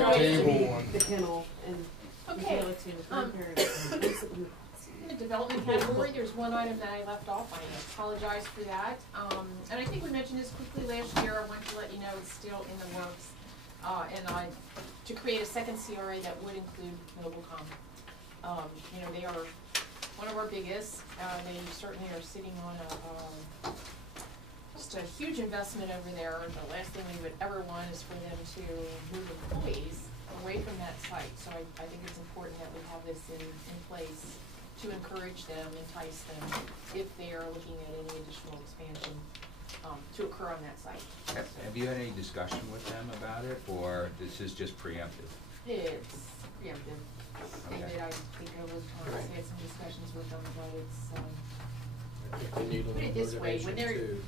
white table. The kennel and Okay. the two. In the development category, there's one item that I left off. I apologize for that. And I think we mentioned this quickly last year. I want to let you know it's still in the works. To create a second CRA that would include Mobilecom. You know, they are one of our biggest. They certainly are sitting on just a huge investment over there. The last thing we would ever want is for them to move employees away from that site. So I think it's important that we have this in place to encourage them, entice them, if they are looking at any additional expansion to occur on that site. Have you had any discussion with them about it, or this is just preemptive? It's preemptive. Okay. David, I think over time, I had some discussions with them, but it's, They need a put little it this way, when motivation they're, to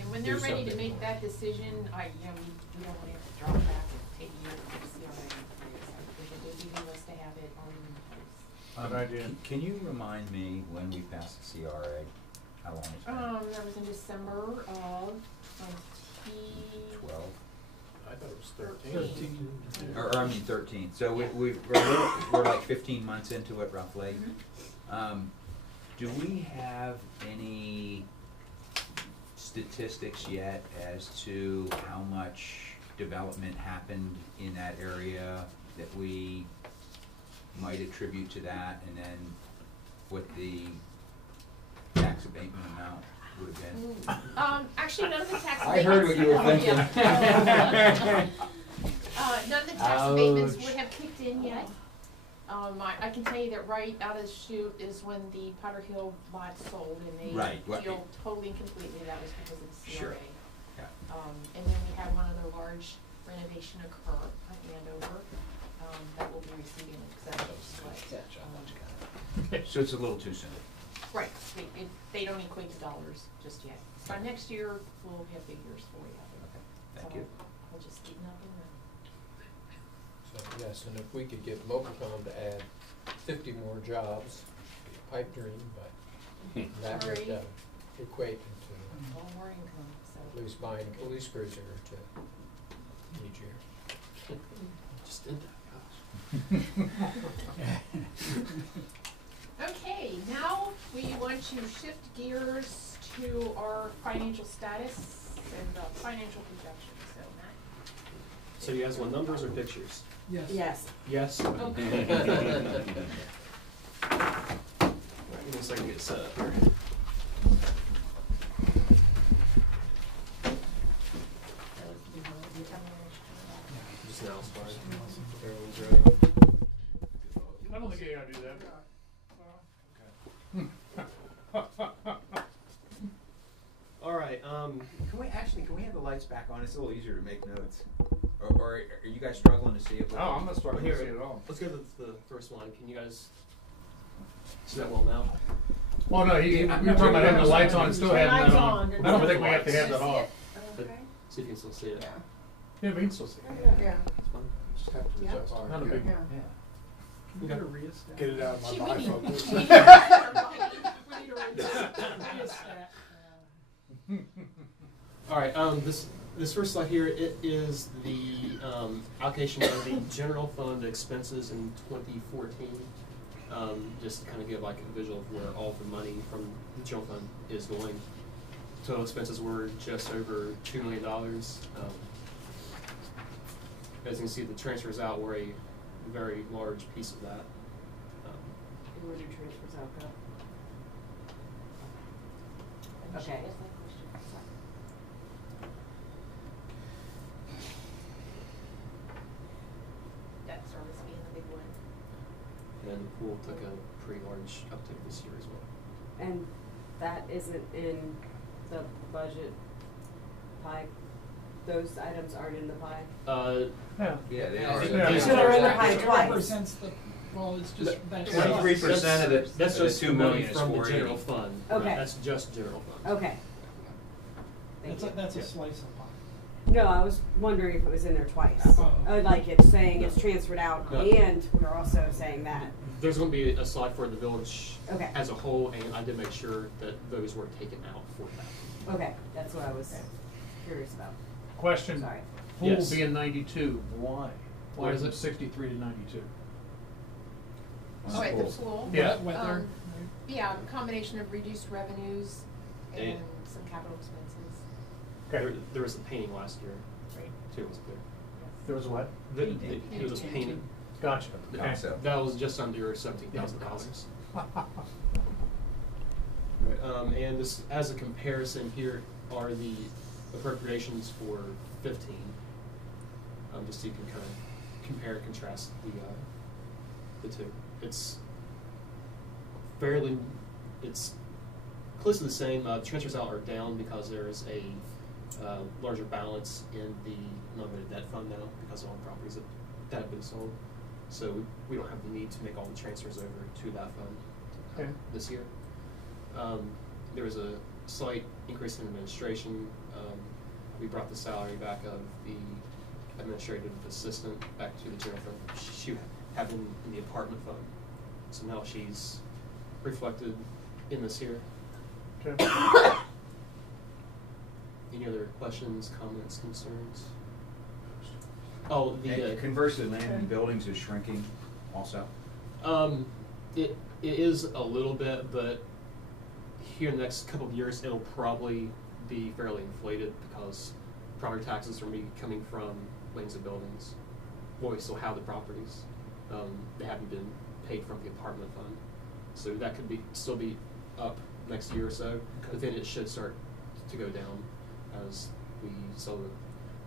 and when they're do ready to something make more. that decision, we don't want to have to drop back and take years to see how that goes. I think it would be needless to have it already in place. Good idea. Can you remind me when we passed the CRA? How long it's been? That was in December of 12? I thought it was 13. Or I mean 13. So Yeah. we're like 15 months into it roughly. Mhm. Do we have any statistics yet as to how much development happened in that area that we might attribute to that, and then what the tax abatement amount would have been? Actually, none of the tax I heard what you were abatements- thinking. None of the tax abatements would have kicked in yet. I can tell you that right out of the chute is when the Potter Hill lot sold, and they Right, what- deal totally and completely. That was because of the CRA. Sure. Yeah. And then we had one other large renovation occur at Andover that will be receiving an exemption. So it's a little too soon. Right, they don't equate to dollars just yet. By next year, we'll have figures for you. Okay, thank you. I'll just keep nothing. So, yes, and if we could get Mobilecom to add 50 more jobs, it'd be a pipe dream, but that would Sorry. equate into All more income, at so. least buying a police cruiser to each year. Just did that, Okay, now we want to shift gears to our financial status and financial projections, so Matt. So you guys want numbers or pictures? Yes. Yes. Okay. Alright, give me a second to get set up here. Just now, it's fine. Everyone's ready. I don't think you gotta do that. Alright, Can we have the lights back on? It's a little easier to make notes. Or are you guys struggling to see it? Oh, I'm not struggling to see it at all. let's go to the first one. Can you guys see that well now? Oh, no, you're talking about having the lights on and still having that on. I don't think we have to have that off. Okay. See if you can still see it. Yeah, we can still see it. Yeah. It's fine. Just have to adjust. Not a big, Yeah. Okay. get it out of my We need- bifocals. we need a Alright, this first slide here, it is the allocation of the general fund expenses in 2014. Just to kind of give like a visual of where all the money from the general fund is going. Total expenses were just over $2 million. As you can see, the transfers out were a very large piece of that. Where do transfers out go? Okay. Debt service being the big one. And then the pool took a pretty large uptick this year as well. And that isn't in the budget pie? Those items aren't in the pie? Yeah. Yeah, they Yeah. are. Yeah. So they're in the pie It twice? represents the, well, it's just, that's. 23% of the- That's of the just 2 the money million is from the 480. general fund. Okay. That's just general fund. Okay. Thank That's a, you. that's a Yeah. slice of pie. No, I was wondering if it was in there twice. Oh. Like it's saying it's transferred out No. and we're also saying that. There's going to be a slide for the village Okay. as a whole, and I did make sure that those were taken out for that. Okay, that's what I was curious about. Question, Sorry. pool Yes. being 92, why? Why is it 63 to 92? Oh, at the pool? Yeah. Weather, Yeah, a combination of reduced revenues and And- some capital expenses. There was the painting last year, Right. too, wasn't there? There was what? It was painted. Gotcha. Okay. So, That was just under $17,000. Right, and this, as a comparison, here are the appropriations for 15. Just so you can kind of compare and contrast the two. It's close to the same. Transfers out are down because there is a larger balance in the non-voted debt fund now because of all the properties that have been sold. So we don't have the need to make all the transfers over to that fund this year. There was a slight increase in administration. We brought the salary back of the administrative assistant back to the general fund. She had been in the apartment fund, so now she's reflected in this here. Okay. Any other questions, comments, concerns? Oh, and conversely, land and buildings is shrinking also. It is a little bit, but here in the next couple of years, it'll probably be fairly inflated because property taxes are coming from lands and buildings. Well, we still have the properties. They haven't been paid from the apartment fund, so that could still be up next year or so. But then it should start to go down as we sell the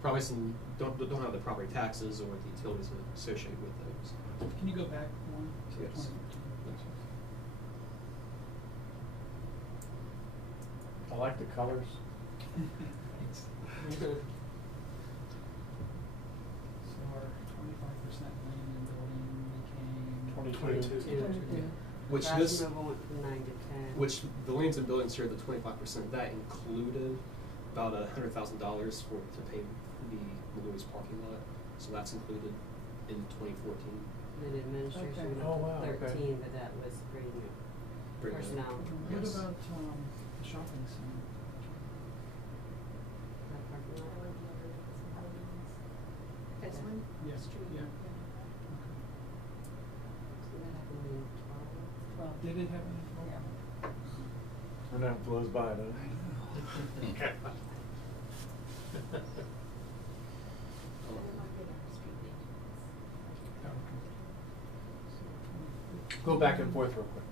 properties and don't have the property taxes or the utilities associated with those. Can you go back one? Yes. I like the colors. So our 25% land and building became 22. Which Last this, move went from 9 to 10. which the lands and buildings here, the 25%, that included about $100,000 to pay the Lewis parking lot. So that's included in 2014. Then administration Okay. went Oh, up wow, to okay. 13, but that was bringing Bring it up. personnel. What Yes. about the shopping center? That parking lot. This one? Yes. Street. Yeah. So that happened in 12. Well, did it have any? And that blows by, doesn't it? Go back and forth real quick.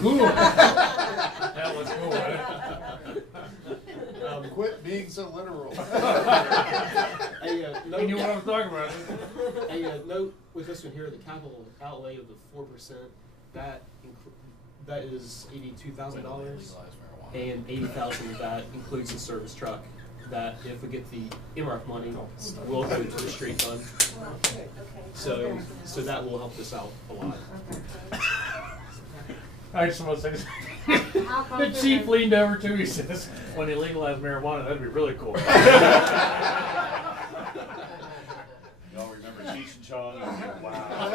Cool. That was cool, right? Quit being so literal. You knew what I was talking about. A note with this one here, the capital outlay of the 4%, that is $82,000, and $80,000 of that includes the service truck. That if we get the MRF money, will go to the street fund. So that will help us out a lot. I just want to say, How the confident- chief leaned over to me, he says, when they legalize marijuana, that'd be really cool. Y'all remember Cheech and Chong? Wow.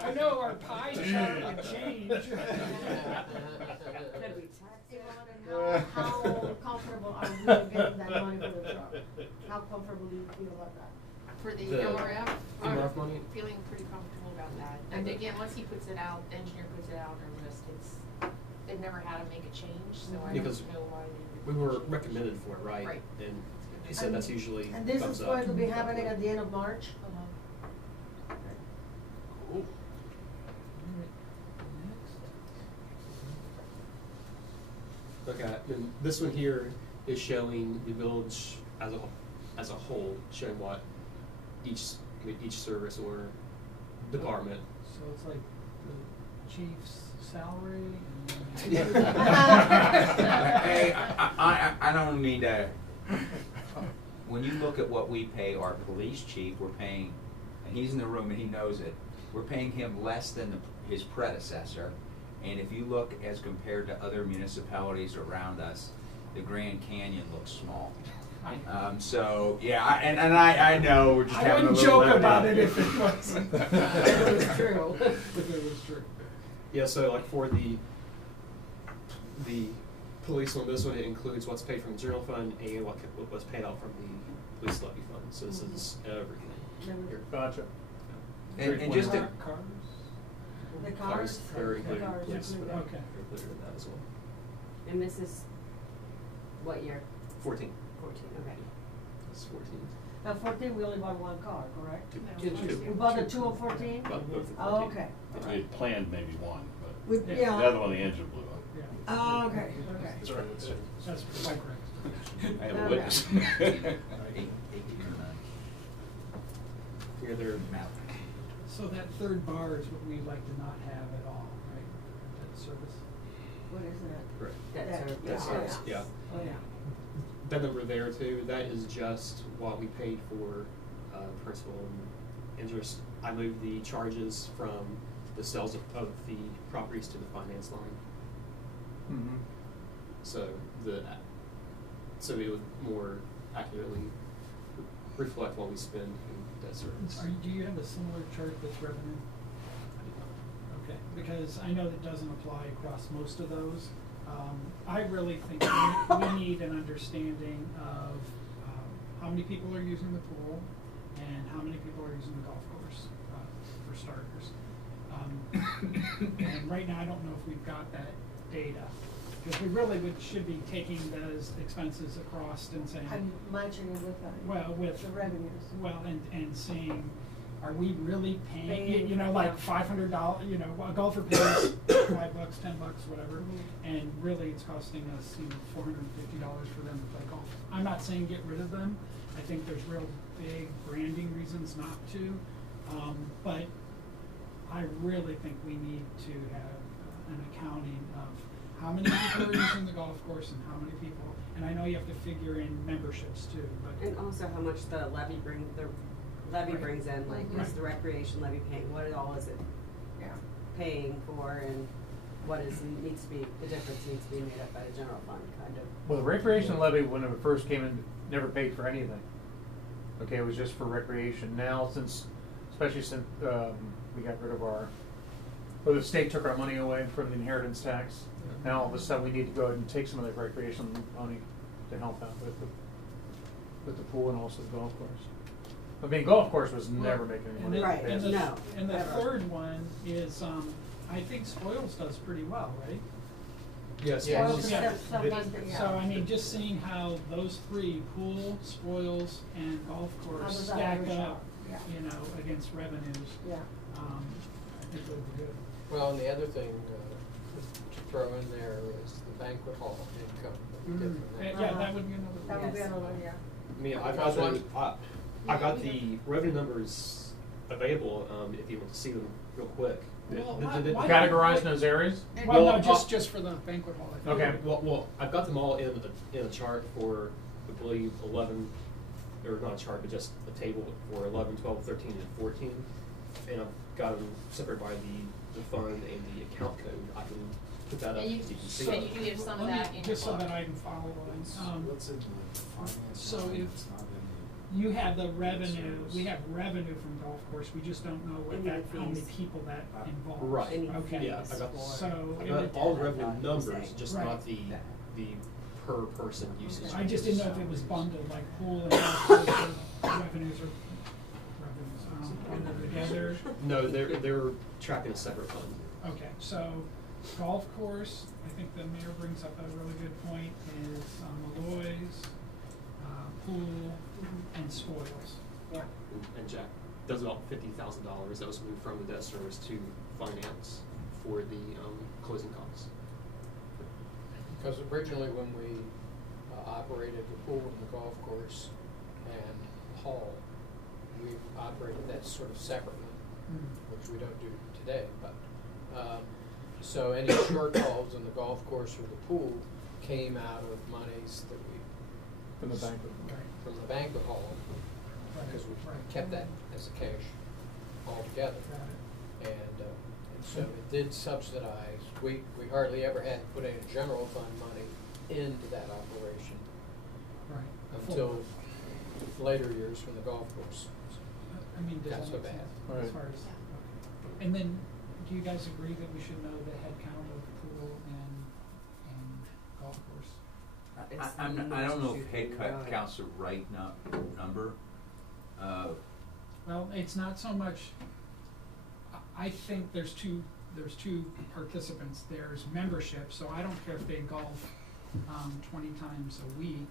I know our pie chart would change. Could we tax it? How comfortable are you getting that money for the truck? How comfortable do you feel about that? For the The MRF? MRF money? Feeling pretty comfortable about that. And again, once he puts it out, the engineer puts it out on their list, they've never had to make a change, so I don't Because know why they. We were recommended for it, right? Right. And he said that's usually And this thumbs is up. going to be happening at the end of March? Cool. Okay, and this one here is showing the village as a whole, showing what each service or department. So it's like the chief's salary and Hey, I don't mean to, when you look at what we pay our police chief, we're paying, and he's in the room and he knows it, we're paying him less than his predecessor. And if you look as compared to other municipalities around us, the Grand Canyon looks small. So, yeah, I know we're just I having a wouldn't little joke about levity. it if it wasn't. It was true. If it was true. Yeah, so like for the police on this one, it includes what's paid from the general fund and what's paid out from the police levy fund. So this is everything. Here. Gotcha. And just to, Cars? The cars? They're The included, cars yes, included. Okay. they're included in that as well. And this is what year? 14. 14, okay. That's 14. Now 14, we only bought one car, correct? Two. We bought the 2 on 14? Both of Oh, 14. okay. We had planned maybe one, but We, the yeah. other one, the engine blew up. Yeah. Oh, okay, okay. That's quite correct. I have a Okay. witness. Here they're So that third bar is what we'd like to not have at all, right? That service? What is that? correct. Debt Debt, service. yeah. That's service, yeah. Oh, yeah. That number there too, that is just what we paid for principal and interest. I moved the charges from the sales of the properties to the finance line. Mm-hmm. So it would more accurately reflect what we spend in debt service. Do you have a similar chart with revenue? Okay, because I know that doesn't apply across most of those. I really think we need an understanding of how many people are using the pool and how many people are using the golf course, for starters. And right now, I don't know if we've got that data, because we really should be taking those expenses across and saying, I'm matching it with that. well, with the revenues. well, and seeing, are we really paying? Paying, You know, like yeah. $500. You know, a golfer pays $5, $10, whatever, Mhm. and really it's costing us, $450 for them to play golf. I'm not saying get rid of them. I think there's real big branding reasons not to, but I really think we need to have an accounting of how many people are using the golf course and how many people, and I know you have to figure in memberships too, but. And also how much the levy Right. brings in, like, is Right. the recreation levy paying, what all is it Yeah. paying for, and what needs to be, the difference needs to be made up by the general fund, kind of. Well, the recreation levy, when it first came in, never paid for anything. Okay, it was just for recreation. Now, especially since we got rid of the state took our money away from the inheritance tax. Now all of a sudden we need to go ahead and take some of the recreation money to help out with the pool and also the golf course. I mean, golf course was never making any money. Right, And the, no, and the never. third one is, I think Spoils does pretty well, right? Yes. Yeah, Well, it's Yeah. that's something that- yeah. So, I mean, just seeing how those three, pool, spoils, and golf How course does that stack average up, out? Yeah. against revenues, Yeah. I think it would be good. Well, and the other thing to throw in there is the banquet hall income that we get from that. Yeah, that would be another. That would be Yes. another, yeah. I mean, Because I got the revenue numbers available, if you want to see them real quick. Well, The- why- Categorize in those areas? Well, Well, no, just for the banquet hall, I think. Okay. Well, I've got them all in a chart for, I believe, 11, or not a chart, but just a table for 11, 12, 13, and 14. And I've got them separated by the fund and the account code. I can put that up so And you can see and it. you can give some of Let me- that in your just so book. that I can follow along. What's in the finance so line if that's not in You have the revenue, service. we have revenue from golf course, we just don't know what And that, the how many fees. people that involves. Right. Any Okay. Yeah, I got, So I it got would- all the revenue Right. numbers, just Right. not the per person usage. I just didn't know if it was bundled, like pool and golf course, revenues are, bundled together. No, they're tracking a separate fund. Okay, so golf course, I think the mayor brings up a really good point, is Malloy's, pool, and spoils. Yeah. And Jack does about $50,000 that was moved from the debt service to finance for the closing costs. Because originally when we operated the pool and the golf course and hall, we operated that sort of separately, which we don't do today, but, so any shortfalls in the golf course or the pool came out of monies that we, From the banquet. from the banquet hall, because we kept that as a cash altogether. And so it did subsidize, we hardly ever had to put any general fund money into that operation Right. until later years when the golf course I mean, does got that so make bad. sense? Right. As far as, okay. And then, do you guys agree that we should know the head count of pool and golf course? It's I don't know if should head be cut right. counts the right number. Well, it's not so much, I think there's two participants. There's membership, so I don't care if they golf 20 times a week.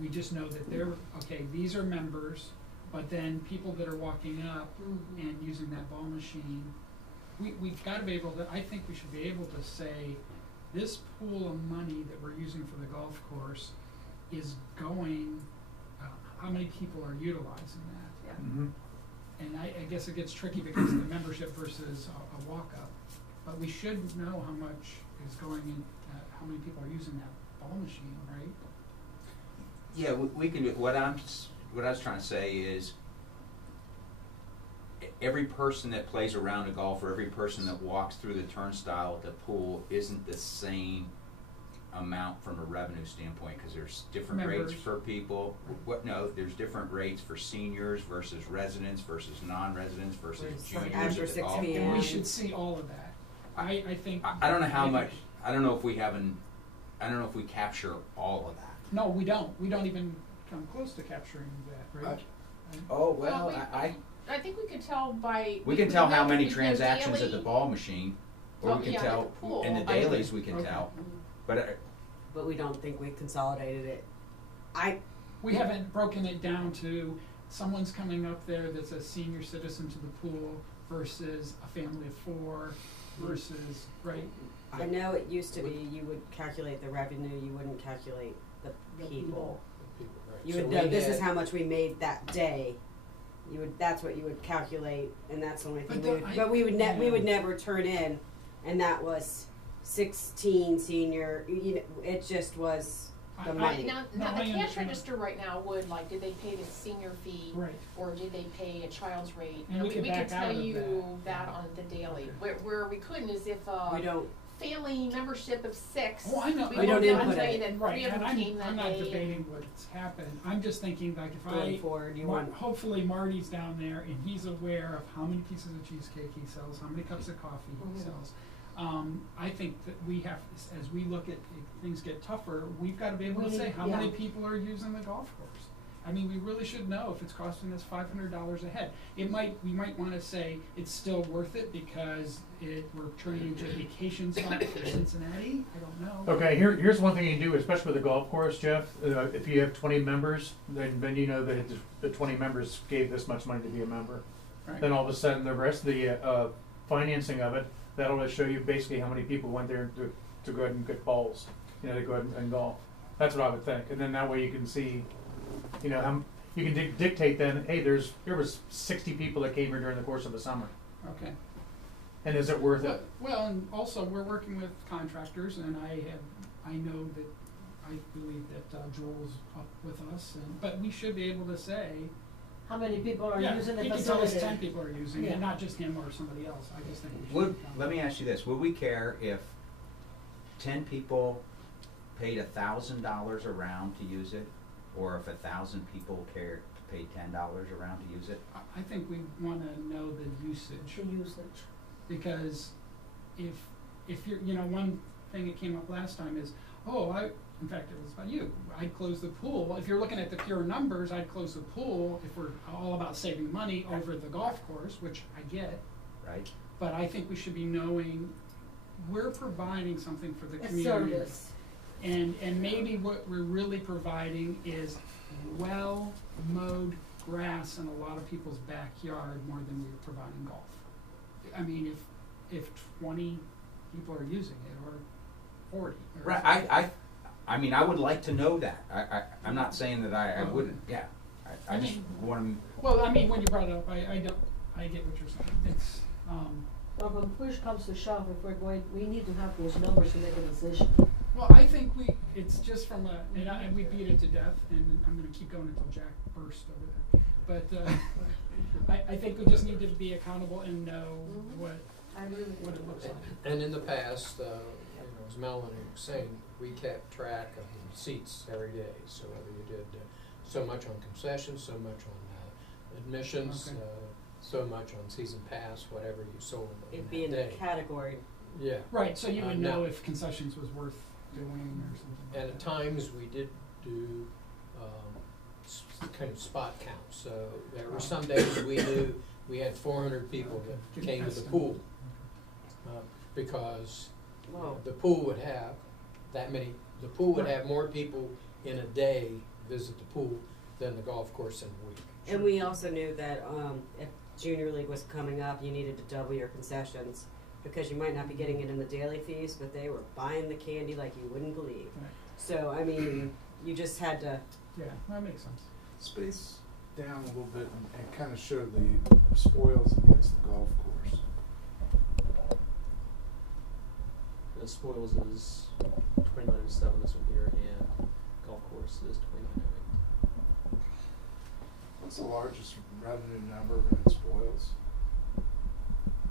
We just know that they're, okay, these are members, but then people that are walking up and using that ball machine, we've got to be able to, I think we should be able to say, this pool of money that we're using for the golf course is going, how many people are utilizing that? Yeah. Mm-hmm. And I guess it gets tricky because of the membership versus a walk-up. But we should know how much is going in, how many people are using that ball machine, right? Yeah, we can do, what I was trying to say is, every person that plays around a golf, or every person that walks through the turnstile at the pool isn't the same amount from a revenue standpoint, because there's different rates Members. for people. There's different rates for seniors versus residents versus non-residents versus Versus juniors after at the 6 golf p.m. And we course. should see all of that. I think. I don't know how maybe- much, I don't know if we haven't, I don't know if we capture all of that. No, we don't. We don't even come close to capturing that, right? Oh, Well, I think we can tell by. we can tell how many know transactions at the daily- ball machine, or Oh, we can yeah, at tell, the pool. in the dailies we can Okay. tell, but But we don't think we consolidated it. We haven't broken it down to someone's coming up there that's a senior citizen to the pool versus a family of 4 versus, right? I know it used to be you would calculate the revenue, you wouldn't calculate the people. People, right. You So would we know, this had- is how much we made that day. That's what you would calculate, and that's the only thing But we would never turn in, and that was 16 senior, it just was the money. Now, No, the I cash understand. register right now would, like, did they pay the senior fee? Right. Or did they pay a child's rate? And we could back can out tell of you that. that on the daily. Where we couldn't is if, We don't, family membership of 6. Oh, I know. We We don't won't be able to input tell it. you that Right, 3 of and them came that I'm not day. debating what's happened. I'm just thinking, like, if going forward, you want, hopefully Marty's down there and he's aware of how many pieces of cheesecake he sells, how many cups of coffee he sells. I think that we have, as we look at, things get tougher, we've got to be able to say how many people are using the golf course. I mean, we really should know if it's costing us $500 a head. We might want to say it's still worth it because we're turning into a vacation spot for Cincinnati. I don't know. Okay, here's one thing you can do, especially with the golf course, Jeff. If you have 20 members, then you know that the 20 members gave this much money to be a member. Right. Then all of a sudden, the rest of the financing of it, that'll just show you basically how many people went there to go ahead and get balls, to go ahead and golf. That's what I would think. And then that way you can see, how you can dictate then, hey, there was 60 people that came here during the course of the summer. Okay. And is it worth it? Well, and also we're working with contractors, and I know that I believe that Joel's up with us, but we should be able to say, How many people are yeah, using the he can tell us facility? 10 people are using Yeah. it, not just him or somebody else. I just think we should. let me ask you this, would we care if 10 people paid $1,000 a round to use it, or if 1,000 people paid $10 a round to use it? I think we want to know the usage, The usage. because if you're, one thing that came up last time is, in fact, it was about you. I'd close the pool. If you're looking at the pure numbers, I'd close the pool if we're all about saving money over the golf course, which I get. Right? But I think we should be knowing we're providing something for the A community. service. And maybe what we're really providing is well-mowed grass in a lot of people's backyard more than we're providing golf. I mean, if 20 people are using it, or 40. Or Right, I mean, I would like to know that. I'm not saying that I Oh, wouldn't, yeah. I just want Well, I mean, when you brought it up, I get what you're saying. It's, But when push comes to shove, if we're going, we need to have those numbers to make a decision. well, I think it's just from and we beat it to death, and I'm gonna keep going until Jack bursts over there. But, I think we just need to be accountable and know what I agree with it you. looks like. And in the past, as Melanie was saying, we kept track of the receipts every day. So whether you did so much on concessions, so much on admissions, Okay. so much on season pass, whatever you sold in it'd that be in the day. category. Yeah. Right, so you would No. know if concessions was worth doing or something like And at that. times we did do kind of spot count. So there were some days we knew we had 400 people that came to the pool, because Whoa. the pool would have that many. The pool would have more people in a day visit the pool than the golf course in a week. And we also knew that if Junior League was coming up, you needed to double your concessions because you might not be getting it in the daily fees, but they were buying the candy like you wouldn't believe. Right. So, I mean, you just had to, Yeah, that makes sense. Space down a little bit and kind of show the spoils against the golf course. The spoils is 2907, this one here, and golf course is 2908. What's the largest revenue number in spoils?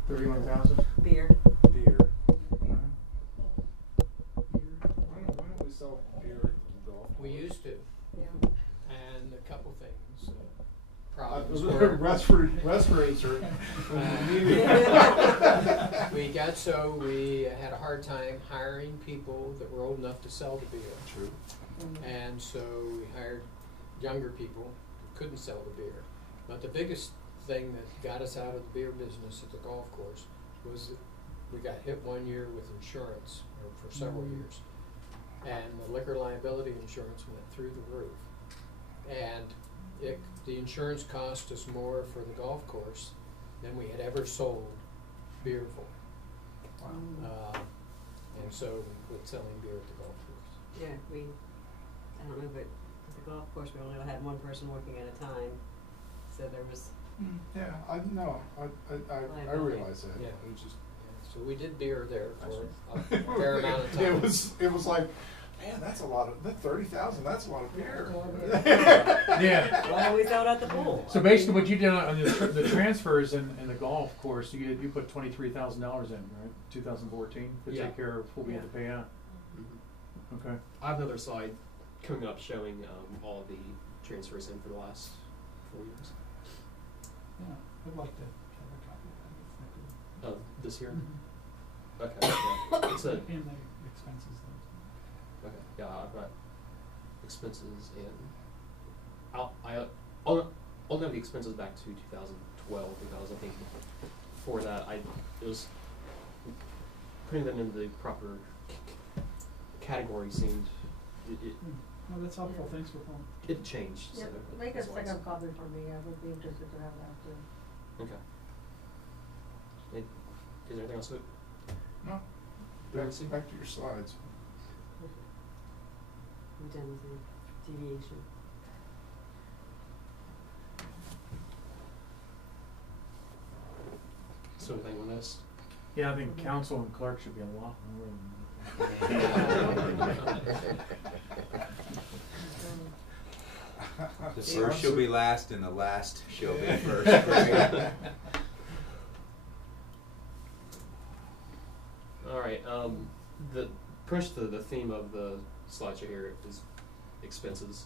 31,000. beer. Beer. Why don't we sell beer at the golf course? We used to, Yeah. and a couple things. Problems were Restaurants are. we got so we had a hard time hiring people that were old enough to sell the beer. True. And so we hired younger people who couldn't sell the beer. But the biggest thing that got us out of the beer business at the golf course was that we got hit one year with insurance, or for several years. And the liquor liability insurance went through the roof. And the insurance cost us more for the golf course than we had ever sold beer for. Wow. And so we quit selling beer at the golf course. Yeah, I don't know, but at the golf course, we only had one person working at a time. So there was, Yeah, I realize that. Yeah. It was just. So we did beer there for a fair amount of time. It was like, man, that's a lot of, that 30,000, that's a lot of beer. Yeah. well, we sold at the pool. So basically, what you did on the transfers and the golf course, you put $23,000 in, right? 2014 to Yeah. take care of what we had to pay out. Mm-hmm. Okay. I have another slide coming up showing all the transfers in for the last 4 years. Yeah, I'd like to have a copy of that. Of this year? Mhm. Okay. Yeah. It's a, And the expenses though. okay, yeah, I've got expenses and I'll know the expenses back to 2012 because I think before that it was putting them in the proper category seemed it Well, that's helpful. Thanks for calling. it changed. Yeah, So make a that's why it's- second copy for me, I would be interested to have that too. Okay. Is there anything else? No. Back to your slides. I'm done with the deviation. So anything on this? Yeah, I think council and clerk should be a lot more than. The first shall be last and the last shall be first. Right? All right. Pretty much the theme of the slideshow here is expenses,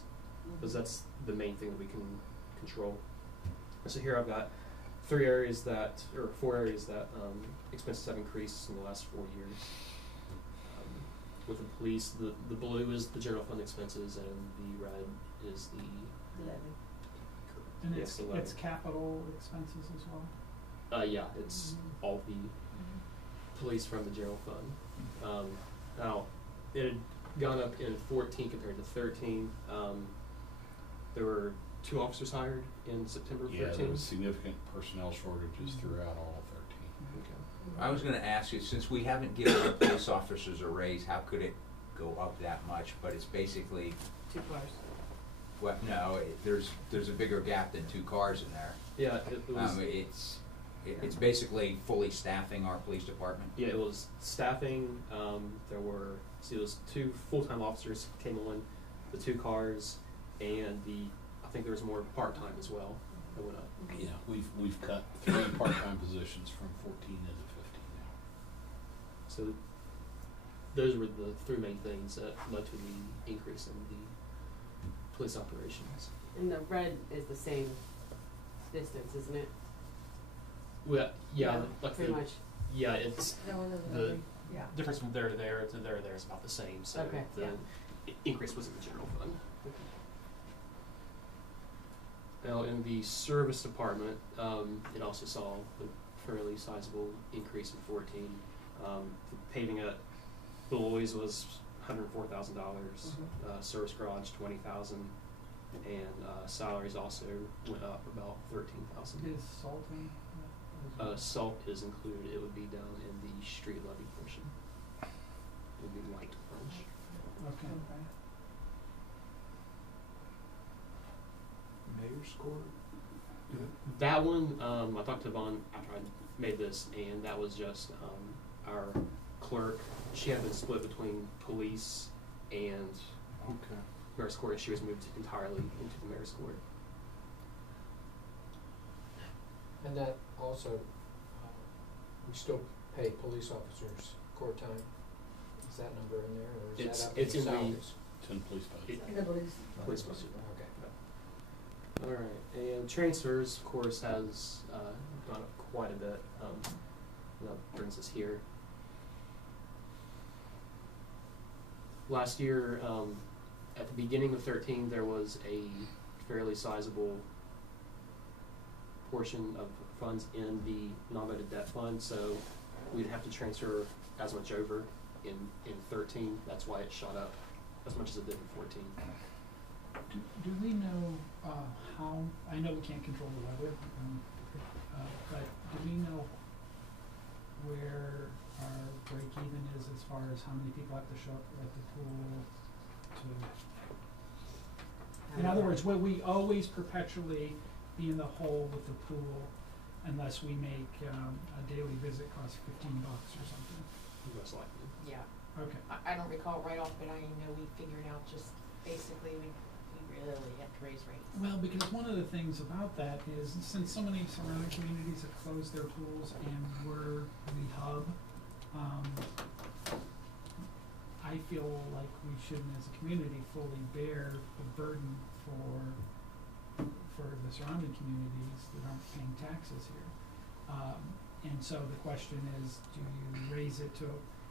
because that's the main thing that we can control. And so here I've got 4 areas that expenses have increased in the last 4 years. With the police, the blue is the general fund expenses, and the red is the Levy. And yes, it's, the levy. it's capital expenses as well. Yeah, it's all the police from the general fund. Now, it had gone up in 14 compared to 13. There were 2 officers hired in September of Yeah, 13. there was significant personnel shortages throughout all of 13. Okay. I was gonna ask you, since we haven't given our police officers a raise, how could it go up that much? But it's basically, 2 cars. what, no, there's a bigger gap than 2 cars in there. Yeah, it was. It's basically fully staffing our police department. Yeah, it was staffing. There were it was 2 full-time officers came on, the 2 cars, and I think there was more part-time as well that went up. Yeah, we've cut 3 part-time positions from 14 into 15 now. So those were the 3 main things that led to the increase in the police operations. And the red is the same distance, isn't it? Well, yeah, like pretty much. Yeah, it's That one is the lovely. Yeah. difference from there to there is about the same. So Okay, the yeah. increase was in the general fund. Now, in the service department, it also saw a fairly sizable increase in 14. The paving at Beloy's was $104,000. Service garage $20,000, and salaries also went up about $13,000. Is salt in? Salt is included. It would be down in the street levy portion. It would be light orange. Okay. Mayor's Court? That one, I talked to Vaughn after I made this, and that was just our clerk. She had been split between police and Okay. mayor's court, and she was moved entirely into the mayor's court. And that also, we still pay police officers court time. Is that number in there, or is that up It's in in the- salaries? It's in police budget. The police. Police budget. Okay. All right, and transfers, of course, has gone up quite a bit. That brings us here. Last year, at the beginning of 13, there was a fairly sizable portion of funds in the non-voted debt fund, so we'd have to transfer as much over in 13. That's why it shot up as much as it did in 14. Do we know how, I know we can't control the weather, but do we know where our break even is as far as how many people have to show up at the pool to, in other words, will we always perpetually be in the hole with the pool unless we make a daily visit cost $15 or something? Most likely. Yeah, Okay. I don't recall right off, but I know we figured out just basically we really have to raise rates. Well, because one of the things about that is since so many surrounding communities have closed their pools and we're the hub, I feel like we shouldn't as a community fully bear the burden for the surrounding communities that aren't paying taxes here. And so the question is, do you raise it to,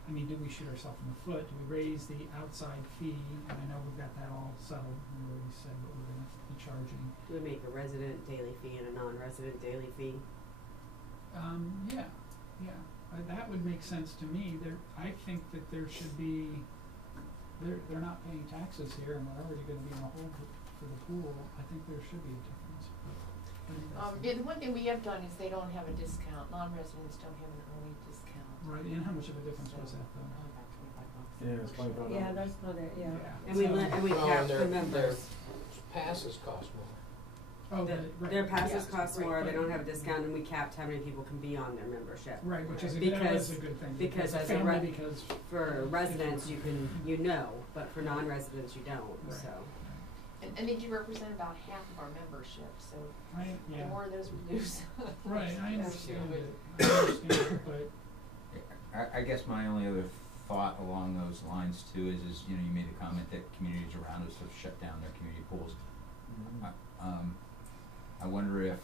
I mean, do we shoot ourselves in the foot? Do we raise the outside fee? And I know we've got that all settled. We already said what we're gonna be charging. Do we make a resident daily fee and a non-resident daily fee? Yeah, that would make sense to me. I think that there should be, they're not paying taxes here and we're already gonna be in a hole for the pool. I think there should be a difference. Yeah, the one thing we have done is they don't have a discount, non-residents don't have an early discount. Right, and how much of a difference was that though? About $25. Yeah, it's $25. Yeah, that's not it, yeah. Yeah. And we Well, cap and the members. their passes cost more. Oh, Their passes yeah. cost Right, more, they but- don't have a discount, and we capped how many people can be on their membership. Right, which is that Because- is a good thing. because a as a family, because For residents, you know, but for non-residents, you don't, Right. so. And they do represent about half of our membership, so the yeah, more of those we lose. right, I understand it, but, I guess my only other thought along those lines too is you know, you made a comment that communities around us have shut down their community pools. I wonder if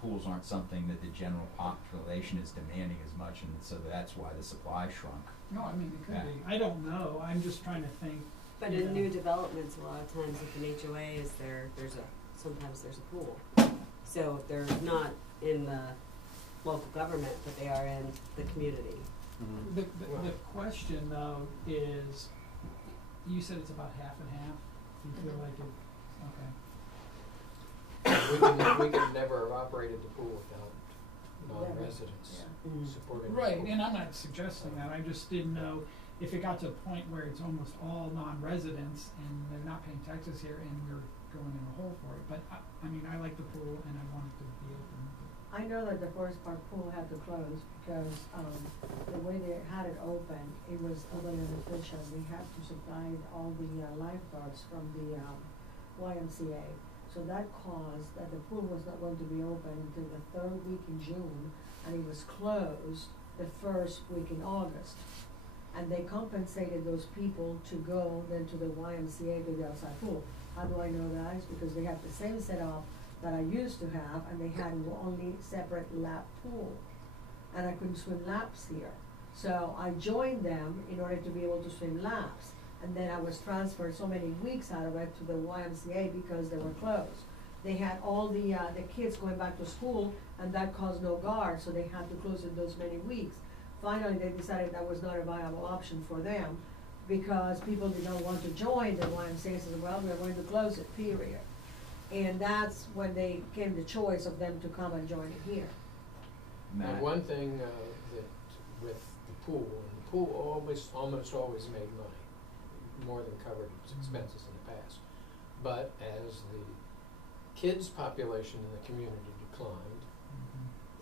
pools aren't something that the general population is demanding as much, and so that's why the supply shrunk. no, I mean, it could Yeah. be, I don't know, I'm just trying to think. But you in know. new developments, a lot of times if an HOA is there, sometimes there's a pool. So if they're not in the local government, but they are in the community. The question though is, you said it's about half and half, do you feel like it, okay. We could never have operated the pool without non-residents Mm. supporting the Right, pool. and I'm not suggesting that, I just didn't know if it got to a point where it's almost all non-residents and they're not paying taxes here and we're going in a hole for it, but I mean, I like the pool and I want it to be open. I know that the Forest Park pool had to close because, the way they had it open, it was totally inefficient. We had to supply all the lifeguards from the, YMCA. So that caused that the pool was not going to be open until the third week in June, and it was closed the first week in August. And they compensated those people to go then to the YMCA to the outside pool. How do I know that? It's because they have the same setup that I used to have, and they had only separate lap pool. And I couldn't swim laps here. So I joined them in order to be able to swim laps. And then I was transferred so many weeks out of it to the YMCA because they were closed. they had all the kids going back to school, and that caused no guard, so they had to close it those many weeks. Finally, they decided that was not a viable option for them, because people did not want to join the YMCA, said, well, we're going to close it, period. And that's when they came the choice of them to come and join it here. And one thing that with the pool, almost always made money, more than covered its expenses in the past. But as the kids' population in the community declined,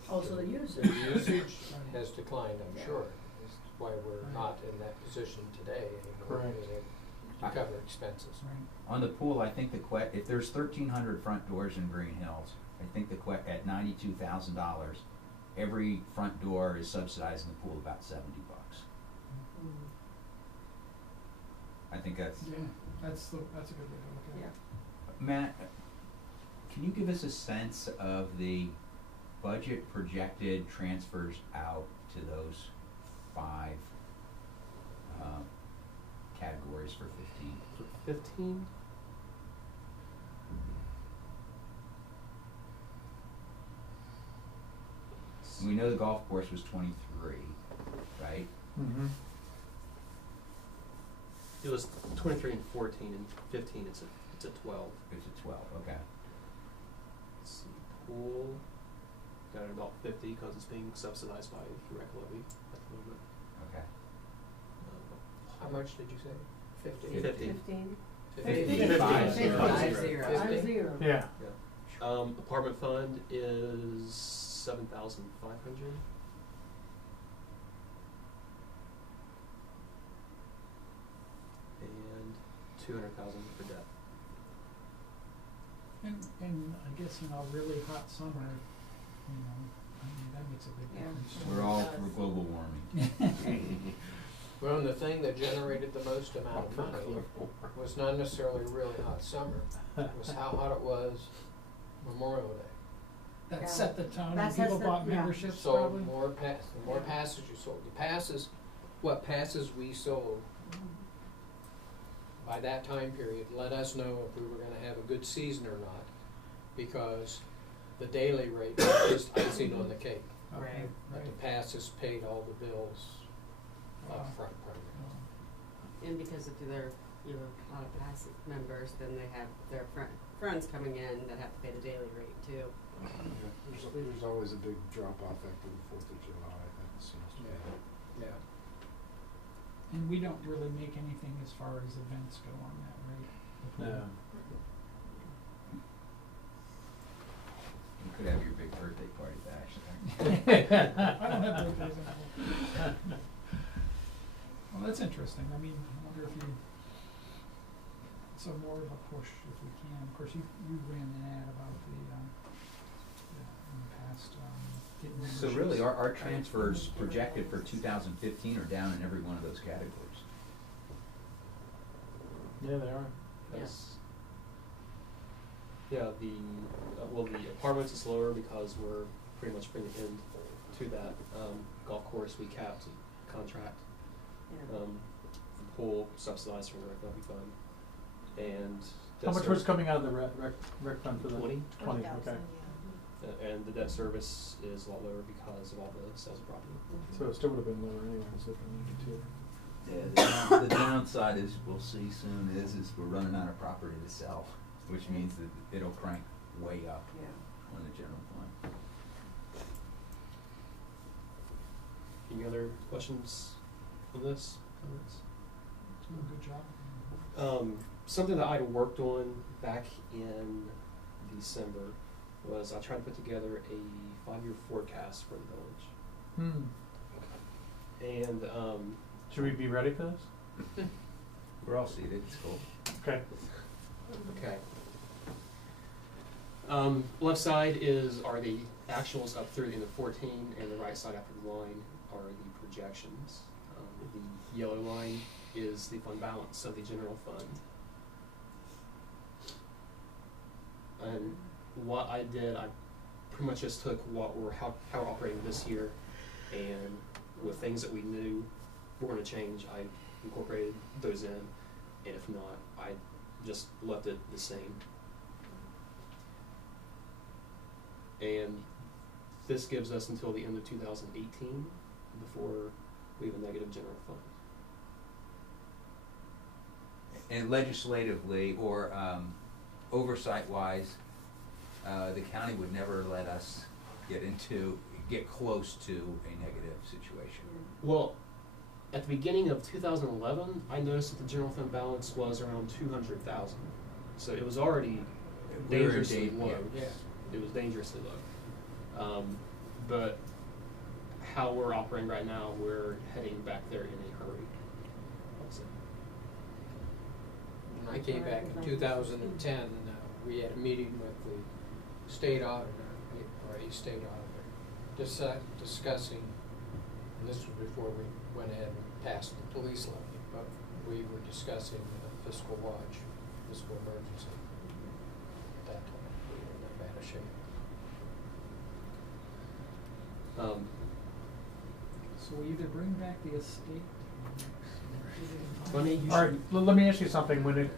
Also the usage. the usage has declined, I'm Yeah. sure. That's why we're not in that position today anymore, Correct. being able to cover expenses. Right. On the pool, I think if there's 1,300 front doors in Greenhills, I think at $92,000, every front door is subsidizing the pool about $70. Mm. I think that's. Yeah, that's a good way to look at Yeah. it. Matt, can you give us a sense of the budget projected transfers out to those 5 categories for 15? For 15, We know the golf course was 23, right? Mm-hmm. it was 23 and 14, and 15 it's a 12. It's a 12, okay. Let's see, pool, got it about 50 because it's being subsidized by the rec levy at the moment. Okay. How much did you say? 50? 50. 15? 55. 5-0. Yeah. Apartment fund is 7,500. And 200,000 for debt. And I guess, really hot summer, I mean, that makes a big Yeah. difference. too. We're all for global warming. Well, and the thing that generated the most amount of money was not necessarily really hot summer. It was how hot it was Memorial Day. That Yeah. set the tone, That and sets people the- bought yeah. memberships Sold probably. more the more passes you sold. The passes, what passes we sold by that time period let us know if we were gonna have a good season or not, because the daily rate was just icing on the cake. Okay, Right. But the passes paid all the bills Wow. up front primarily. And because if they're, a lot of passive members, then they have their friends coming in that have to pay the daily rate too. There's always a big drop off after the 4th of July, that seems to be. Yeah. And we don't really make anything as far as events go on that, right? The pool. No. You could have your big birthday party back. I don't have birthdays anymore. Well, that's interesting. I mean, I wonder if so more of a push if we can. Of course, you ran an ad about in the past, getting So memberships. really, our transfers projected for 2015 are down in every one of those categories. Yeah, they are. That's, yeah, the apartments is lower because we're pretty much bringing in to that golf course we capped contract. Yeah. The pool subsidized from the rec levy fund, and How debt much was coming out of the rec fund for the? 20. 20, okay. And the debt service is a lot lower because of all the sales of property. So it still would have been lower anyway, so if we needed to. Yeah, the downside is, we'll see soon, is we're running out of property to sell, which means that it'll crank way up Yeah. on the general fund. Any other questions on this? Comments? Doing a good job. Something that I worked on back in December was I tried to put together a 5-year forecast for the village. And Should we be ready for this? We're all seated, it's cool. Okay. okay. Left side are the actuals up through the end of 14, and the right side after the line are the projections. The yellow line is the fund balance of the general fund. And what I did, I pretty much just took how we're operating this year, and with things that we knew were going to change, I incorporated those in, and if not, I just left it the same. And this gives us until the end of 2018 before we have a negative general fund. And legislatively or oversight-wise, the county would never let us get close to a negative situation. Well, at the beginning of 2011, I noticed that the general fund balance was around 200,000. So it was already We were in dangerously danger, low. yeah. It was dangerously low. But how we're operating right now, we're heading back there in a hurry. Also. When I came back in 2010, we had a meeting with the state auditor, or a state auditor, discussing, and this was before we went ahead and passed the police levy, but we were discussing the fiscal watch, fiscal emergency. At that time, we were in that bad a shape. So we either bring back the estate. Funny, you All right, should, let me ask you something. When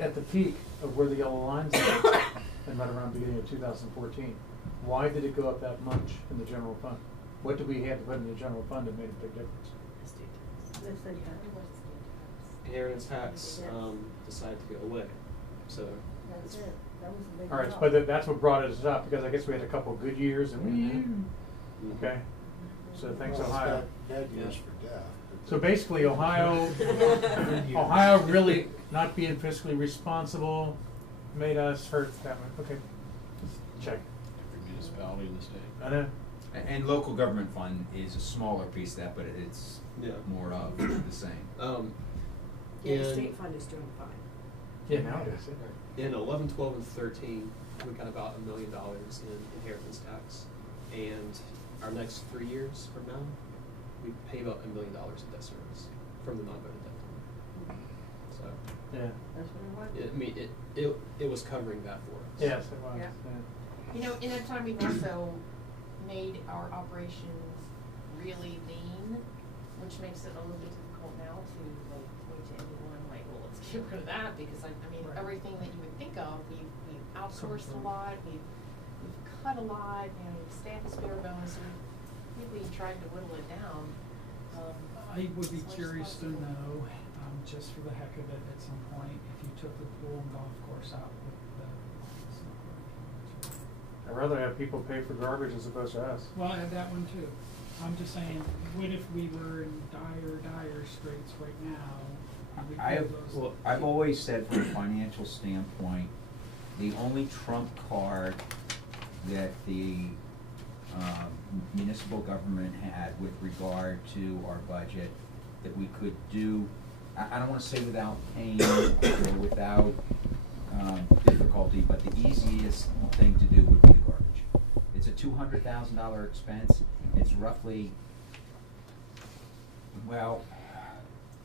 at the peak of where the yellow lines are, and right around the beginning of 2014, why did it go up that much in the general fund? What did we have to put in the general fund that made a big difference? Let's say that. inheritance tax decided to go away. So That's it. That was a big All right, drop. but that's what brought us up, because I guess we had a couple of good years and Mhm. okay. So thanks, Well, it's Ohio. bad news for death. So basically, Ohio really not being fiscally responsible made us hurt that much. Okay, just check. Every municipality in the state. I know. And local government fund is a smaller piece of that, but it's Yeah. more of the same. Yeah, the in- state fund is doing fine. Yeah, nowadays. In 11, 12, and 13, we got about $1 million in inheritance tax. And our next 3 years from now, we pay about $1 million in debt service from the non-voted debt fund. So, Yeah. That's what it was. I mean, it was covering that for us. Yes, it was. Yeah. Yeah. You know, in that time, we've also made our operations really lean, which makes it a little bit difficult now to like point to anyone like, well, let's get rid of that, because I mean, Right. everything that you would think of, we've outsourced a lot, we've cut a lot, you know, staff is bare bones, so we've really tried to whittle it down. I would be as much as curious to possible. know, just for the heck of it, at some point, if you took the pool and golf course out with the. I'd rather have people pay for garbage as opposed to us. Well, I had that one too. I'm just saying, what if we were in dire straits right now? And we pulled those. I've always said from a financial standpoint, the only trump card that the municipal government had with regard to our budget that we could do, I don't want to say without pain or without difficulty, but the easiest thing to do would be the garbage. It's a $200,000 expense. It's roughly, well,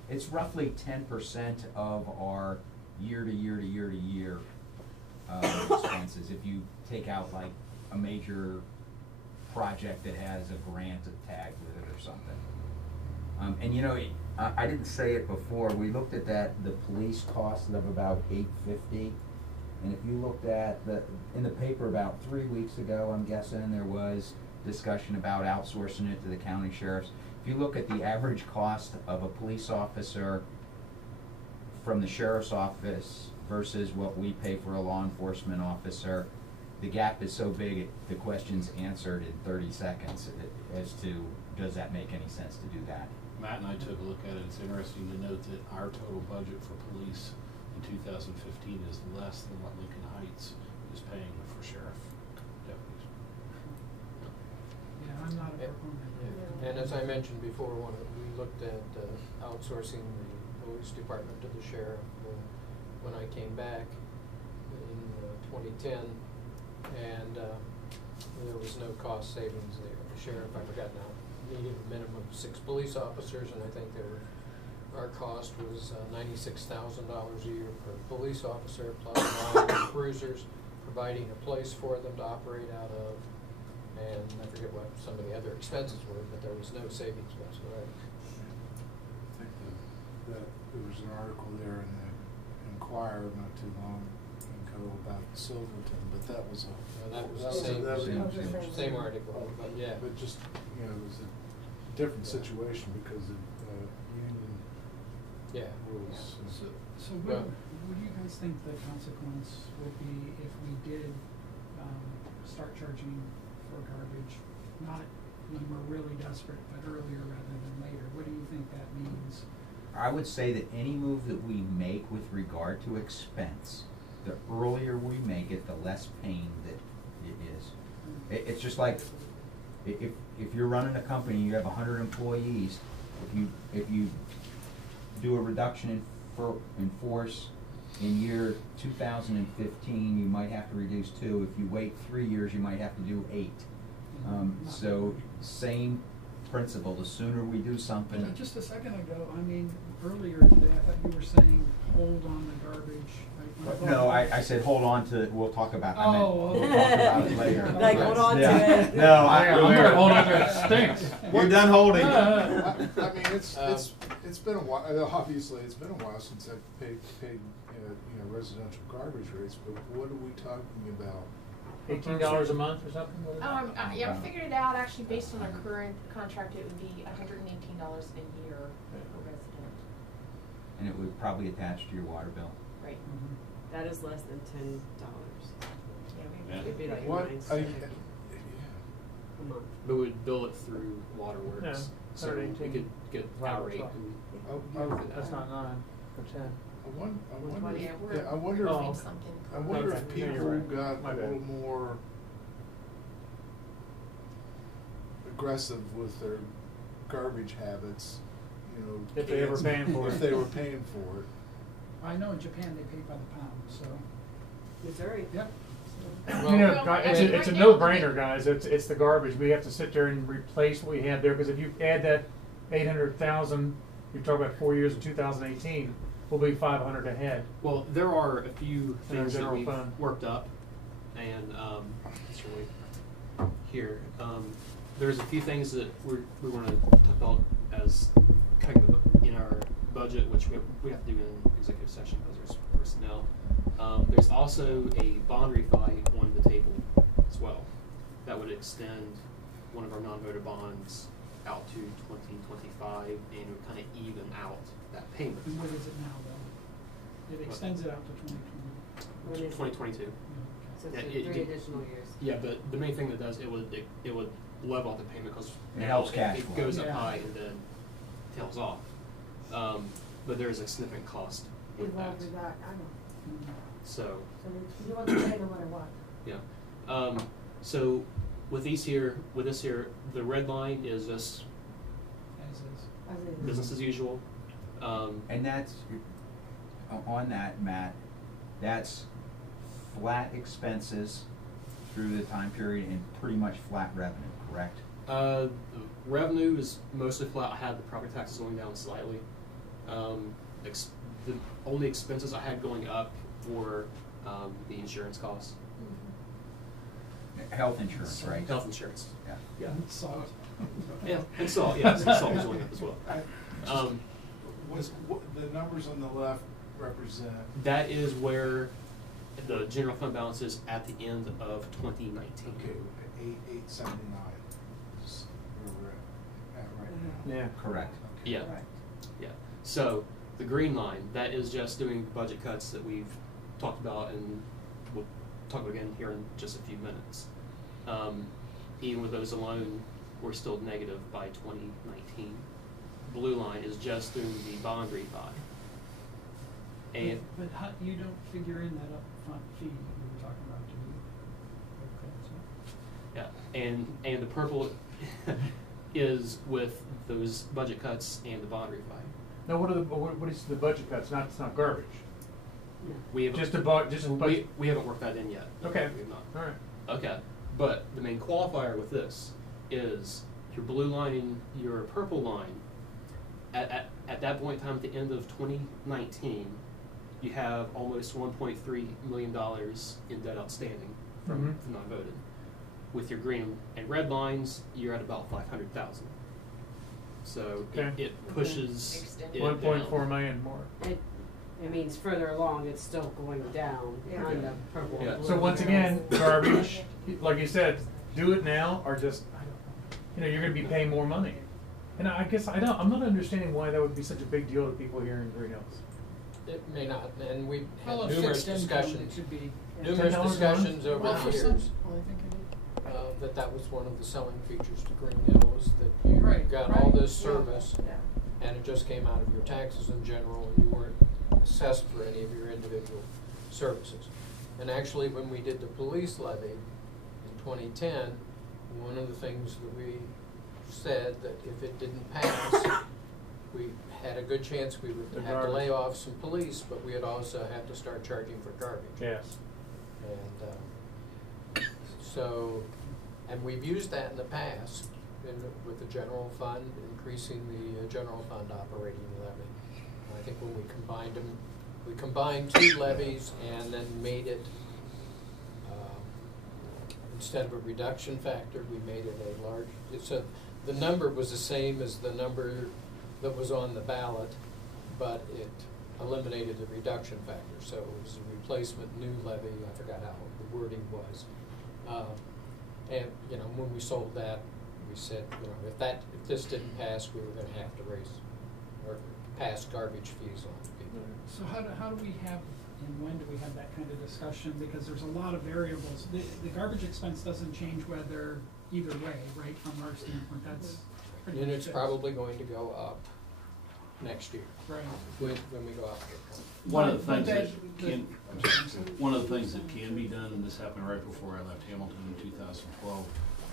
it's roughly 10% of our year to year to year to year expenses. If you take out like a major project that has a grant tagged with it or something. And you know, I didn't say it before, we looked at that, the police cost of about $850. And if you looked at in the paper about 3 weeks ago, I'm guessing, there was discussion about outsourcing it to the county sheriffs. If you look at the average cost of a police officer from the sheriff's office versus what we pay for a law enforcement officer, the gap is so big, the question's answered in 30 seconds as to, does that make any sense to do that? Matt and I took a look at it. It's interesting to note that our total budget for police in 2015 is less than what Lincoln Heights is paying for sheriff deputies. Yeah, I'm not a proponent. Yeah. And as I mentioned before, we looked at outsourcing the police department to the sheriff when I came back in 2010, and there was no cost savings there. The sheriff, I forgot now, needed a minimum of 6 police officers, and I think our cost was $96,000 a year per police officer, plus all the cruisers, providing a place for them to operate out of, and I forget what some of the other expenses were, but there was no savings whatsoever. I think that there was an article there in the Enquirer not too long ago article about Silverton, but that was a. That was that the same, that was- same article, but yeah. But just, you know, it was a different situation because of, union Yeah. rules. So Well- what do you guys think the consequence would be if we did start charging for garbage, not when we're really desperate, but earlier rather than later? What do you think that means? I would say that any move that we make with regard to expense, the earlier we make it, the less pain that it is. It's just like, if you're running a company, you have 100 employees, if you do a reduction in force in year 2015, you might have to reduce 2. If you wait 3 years, you might have to do 8. So same principle, the sooner we do something. But just a second ago, I mean, earlier today, I thought you were saying hold on the garbage. No, I said hold on to it, we'll talk about, I meant, Oh, we'll talk about it later. Like, hold on to Yeah. it. No, I'm gonna hold on to it, it stinks. You're done holding. I mean, it's been a while, obviously, it's been a while since I've paid, residential garbage rates, but what are we talking about? $18 a month or something? What is it? Yeah, I figured it out, actually, based on our current contract, it would be $118 a year per resident. And it would probably attach to your water bill. Right. Mhm. That is less than $10. Yeah, It'd be like What, $9 a month. But we'd bill it through Waterworks, Yeah, so we 118. could get our rate and I That's not 9 or 10. wonder, Yeah, I wonder, Oh. doing something. I wonder Okay. if Yeah, you're people right. got My a bad. little more aggressive with their garbage habits, If they ever cans, paying for if it. they were paying for it. I know in Japan they pay by the pound, so, Missouri. yep. You know, Well, guy- it's right a, it's a now, no-brainer, guys. It's the garbage. We have to sit there and replace what we have there, because if you add that 800,000, you're talking about 4 years in 2018, we'll be 500 ahead. Well, there are a few In our things that general we've fund. worked up, and it's really here. There's a few things that we want to talk about as cutting in our budget, which we have to do in executive session because there's personnel. There's also a bond refi on the table as well that would extend one of our non-voted bonds out to 2025 and would kind of even out that payment. And what is it now, though? It extends it out to 2020. When is it? 2022. So Yeah, it's it- 3 it- additional years. Yeah, but the main thing that does it would level out the payment because It helps cash it flow. goes up Yeah. high and then tails off. But there is a significant cost with Involved that. with that, I know. Mhm. So You want to pay no matter what. yeah. So with this here, the red line is just As is. As it is. business as usual. And that's, on that, Matt, that's flat expenses through the time period and pretty much flat revenue, correct? The revenue is mostly flat. I had the property taxes going down slightly. The only expenses I had going up were the insurance costs, Health insurance, right? health insurance. Yeah. Yeah. Salt. Yeah, and salt. Yes, and salt was going up as well. What the numbers on the left represent? That is where the general fund balance is at the end of 2019. Okay, 879 is where we're at right now. Yeah. Correct. Okay. Yeah. Right. Yeah. So the green line, that is just doing budget cuts that we've talked about, and we'll talk about again here in just a few minutes. Even with those alone, we're still negative by 2019. Blue line is just doing the bond refi. And But how, you don't figure in that upfront fee you were talking about, do you? Okay, so. yeah, and the purple is with those budget cuts and the bond refi. Now, what is the budget cuts? It's not garbage. We have Just a budget. we haven't worked that in yet. Okay. We have not. All right. Okay, but the main qualifier with this is your blue line and your purple line. At that point in time, at the end of 2019, you have almost $1.3 million in debt outstanding from non-voted. With your green and red lines, you're at about 500,000. So Okay. it pushes Extended. it 1.4 down. million more. it means further along, it's still going down Yeah. on the purple. and Yeah. blue So once arrows. again, garbage, like you said, do it now or just, you're gonna be paying more money. And I guess I'm not understanding why that would be such a big deal to people here in Greenhills. It may not, and we've Well, had a numerous fixed income, it discussions, could be. numerous $10 a month? discussions over Well, the for some years, people, I think it is. that was one of the selling features to Greenhills, that you Right, got all right. this service, Yeah. and it just came out of your taxes in general, and you weren't assessed for any of your individual services. And actually, when we did the police levy in 2010, one of the things that we said that if it didn't pass, we had a good chance we would The have to lay garbage. off some police, but we'd also have to start charging for garbage. Yes. And so, and we've used that in the past with the general fund, increasing the general fund operating levy. And I think when we combined them, we combined two levies and then made it, instead of a reduction factor, we made it a large, the number was the same as the number that was on the ballot, but it eliminated the reduction factor. So it was a replacement new levy, I forgot how the wording was. And, when we sold that, we said, if this didn't pass, we were gonna have to raise or pass garbage fees on people. So how do we have, and when do we have that kind of discussion? Because there's a lot of variables. The garbage expense doesn't change whether, either way, right, from our standpoint, that's pretty much And it's fixed. probably going to go up next year, Right. when we go out there. One of the But things that that- can, I'm sorry. One of the things that can be done, and this happened right before I left Hamilton in 2012,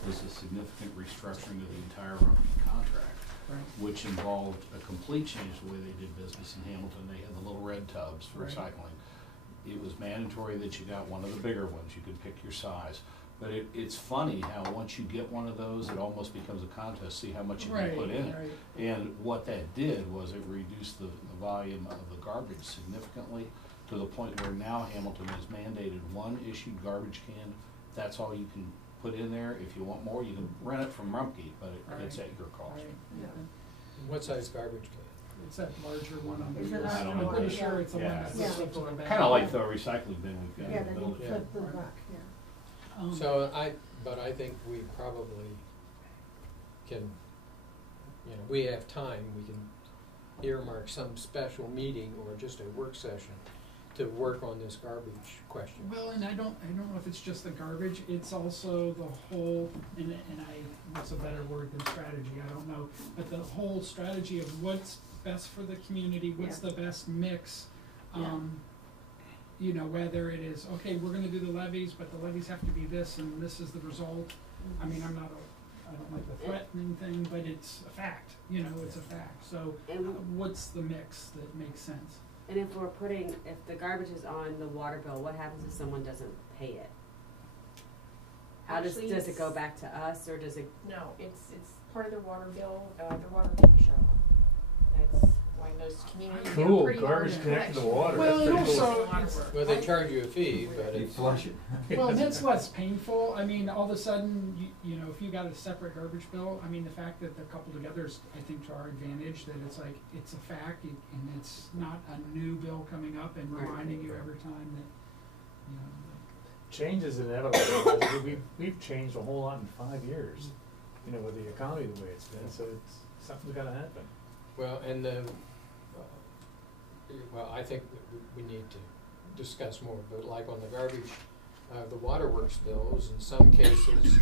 was a significant restructuring of the entire Rumpke contract, Right. which involved a complete change the way they did business in Hamilton. They had the little red tubs for Right. recycling. It was mandatory that you got one of the bigger ones. You could pick your size. But it's funny how once you get one of those, it almost becomes a contest, see how much you can Right, put in it. right. And what that did was it reduced the volume of the garbage significantly to the point where now Hamilton has mandated one issued garbage can. That's all you can put in there. If you want more, you can rent it from Rumpke, but it's Right. at your cost. Right, yeah. What size garbage can? It's that larger one on the. It's a larger I'm one, pretty yeah. sure it's the one Yeah. that Yeah. flips up to the back. Kind of like the recycling bin we've got Yeah, in then the you building. flip the Right. back, yeah. So but I think we probably can, we have time, we can earmark some special meeting or just a work session to work on this garbage question. Well, and I don't know if it's just the garbage, it's also the whole, and what's a better word than strategy, I don't know, but the whole strategy of what's best for the community, what's Yeah. the best mix. Yeah. Whether it is, okay, we're gonna do the levies, but the levies have to be this, and this is the result. I mean, I don't like the threatening thing, but it's a fact, it's a fact, so And- what's the mix that makes sense? And if the garbage is on the water bill, what happens if someone doesn't pay it? Actually, Does it go it's- back to us, or does it? No, it's part of their water bill, their water bill show. That's why most communities get Cool, pretty hard garbage to connected to collect. water. Well, That's and pretty cool. also, Water it's- work. Well, they charge you a fee, but You it's. flush it. Well, and that's less painful. I mean, all of a sudden, if you got a separate garbage bill, I mean, the fact that they're coupled together is, I think, to our advantage, that it's like, it's a fact, and it's not a new bill coming up and Right. reminding you every time that, Change is inevitable. We've changed a whole lot in 5 years, with the economy the way it's been, so something's gotta happen. Well, and I think that we need to discuss more, but like on the garbage, the waterworks bills, in some cases,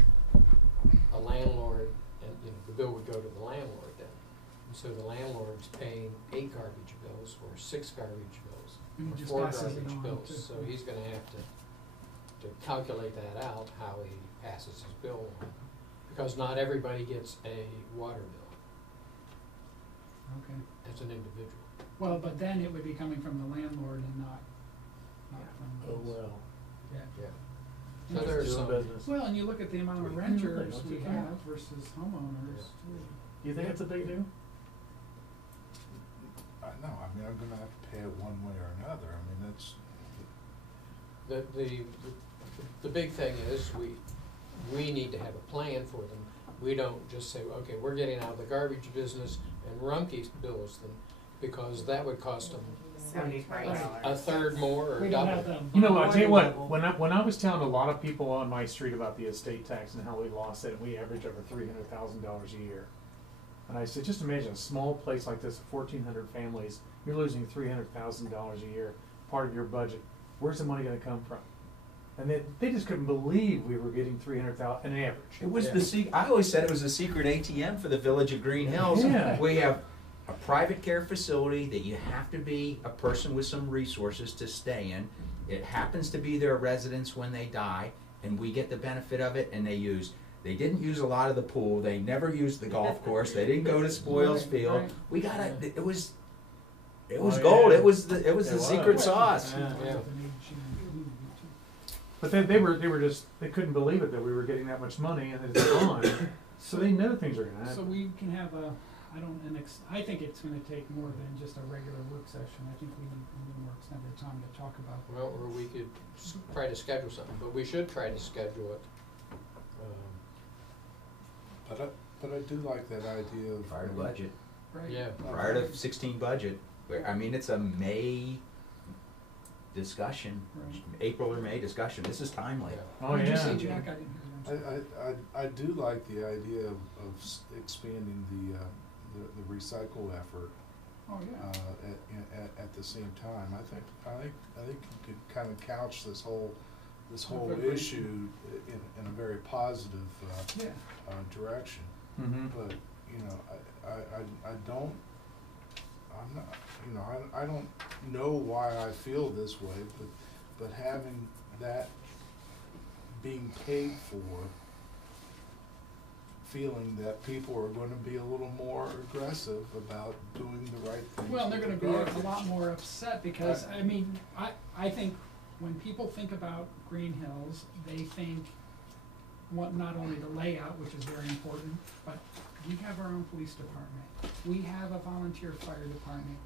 a landlord, and, the bill would go to the landlord then. And so the landlord's paying 8 garbage bills or 6 garbage bills And he or just 4 passes it garbage on bills. to- So he's gonna have to calculate that out, how he passes his bill on. Because not everybody gets a water bill okay. as an individual. Well, but then it would be coming from the landlord and not from. Oh, well. Yeah. So there's Doing some. business. Well, and you look at the amount of Right. renters Right. we have versus homeowners too. You think it's a big deal? No, I mean, I'm gonna have to pay it one way or another, I mean, that's, The big thing is, we need to have a plan for them. We don't just say, okay, we're getting out of the garbage business and Rumpke bills them, because that would cost them $75. A third more or We don't have double? them. You know, I'll tell you what, Unbelievable. when I was telling a lot of people on my street about the estate tax and how we lost it, and we average over $300,000 a year. And I said, just imagine a small place like this, 1,400 families, you're losing $300,000 a year, part of your budget. Where's the money gonna come from? And they just couldn't believe we were getting 300,000 an average. It was Yeah. I always said it was the secret ATM for the village of Greenhills. Yeah. We have a private care facility that you have to be a person with some resources to stay in. It happens to be their residence when they die, and we get the benefit of it, and they didn't use a lot of the pool, they never used the golf course, they didn't go to Spoils Right, Field. right. We got it was Oh, gold, yeah. it was the It secret was. sauce. Yeah. Yeah. But they were just, they couldn't believe it that we were getting that much money and it's gone. So they know things are gonna So happen. we can have I think it's gonna take more than just a regular work session. I think we need more extended time to talk about. Well, or we could try to schedule something, but we should try to schedule it. But I do like that idea of. Prior to budget, Right? Yeah. prior to 16 budget, I mean, it's a May discussion, Right. April or May discussion, this is timely. Yeah. Oh, What did you yeah. say, Jack? I didn't hear you. I'm sorry. I do like the idea of expanding the recycle effort Oh, yeah. at the same time. I think you could kind of couch this whole Agreed. issue in a very positive Yeah. direction. Mm-hmm. But you know, I don't. I'm not. You know, I don't know why I feel this way, but having that being paid for, feeling that people are going to be a little more aggressive about doing the right thing. Well, they're gonna be a lot more upset because, I mean, I think when people think about Greenhills, they think not only the layout, which is very important, but we have our own police department. We have a volunteer fire department.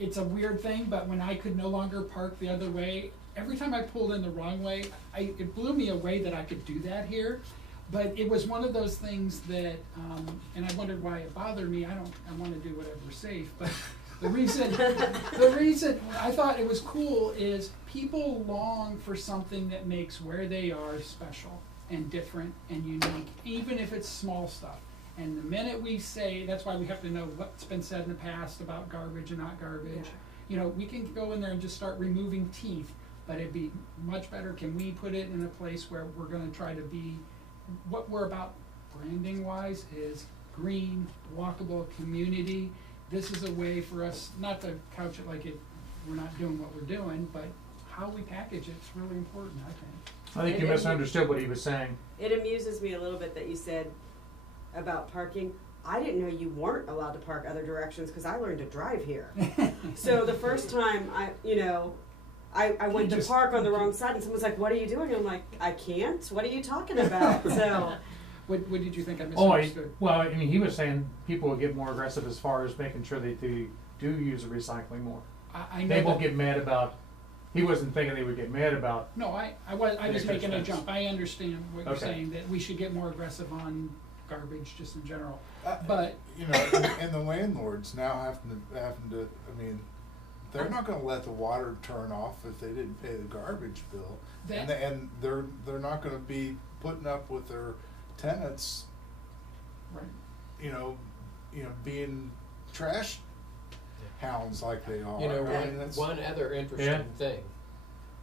It's a weird thing, but when I could no longer park the other way, every time I pulled in the wrong way, it blew me away that I could do that here. But it was one of those things that, and I wondered why it bothered me. I want to do whatever's safe, but the reason I thought it was cool is people long for something that makes where they are special and different and unique, even if it's small stuff. And the minute we say, that's why we have to know what's been said in the past about garbage and not garbage. Yeah. You know, we can go in there and just start removing teeth, but it'd be much better, can we put it in a place where we're gonna try to be, what we're about branding wise is green, walkable community. This is a way for us, not to couch it like we're not doing what we're doing, but how we package it's really important, I think. I think you misunderstood what he was saying. It amuses me a little bit that you said about parking. I didn't know you weren't allowed to park other directions because I learned to drive here. So the first time I went to just- park on the wrong side and someone's like, "What are you doing?" And I'm like, "I can't. What are you talking about?" So What did you think I Oh, misunderstood? well, I mean, he was saying people will get more aggressive as far as making sure that they do use the recycling more. I know They won't that- get mad about, he wasn't thinking they would get mad about, No, I was Extra making a expense. jump. I understand what you're Okay. saying, that we should get more aggressive on garbage just in general. Uh, But You know, and the landlords now having to, I mean, they're not gonna let the water turn off if they didn't pay the garbage bill. That- And they're not gonna be putting up with their tenants, right. you know, being trash hounds like they are. You know, I mean, that's- one other interesting Yeah. thing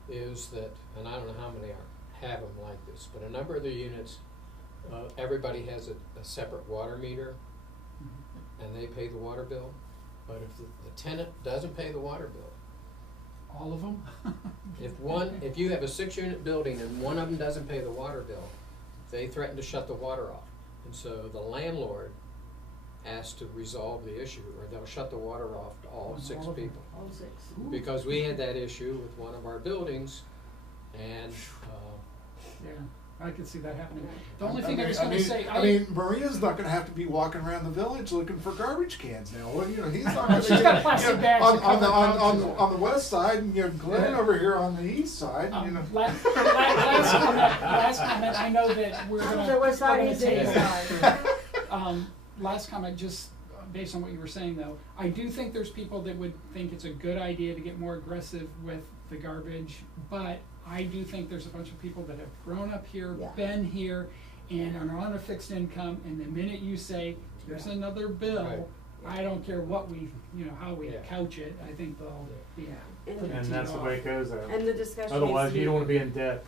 is that, and I don't know how many have them like this, but a number of the units, everybody has a separate water meter Mhm. and they pay the water bill. But if the tenant doesn't pay the water bill, All of them? if you have a 6-unit building and one of them doesn't pay the water bill, they threaten to shut the water off. And so the landlord has to resolve the issue, or they'll shut the water off to all 6 of them. people. All 6. Because we had that issue with one of our buildings, and, Yeah, I could see that happening. The only thing I was I gonna mean, say, I mean, Maria's not gonna have to be walking around the village looking for garbage cans now. Well, you know, he's not gonna be, She's got plastic bags on, to on the, cover on couches. the worst side, and you know, Glenn Yeah. over here on the east side, you know. Last comment, I know that we're gonna. The west we're side gonna is the take- east side. Last comment, just based on what you were saying though, I do think there's people that would think it's a good idea to get more aggressive with the garbage, but I do think there's a bunch of people that have grown up here, Yeah. been here, and are on a fixed income, and the minute you say, there's another bill, Right. I don't care what we, how we Yeah. couch it, I think they'll be And- pretty And teed that's the off. way it goes there. And the discussion Otherwise, you don't wanna be in debt.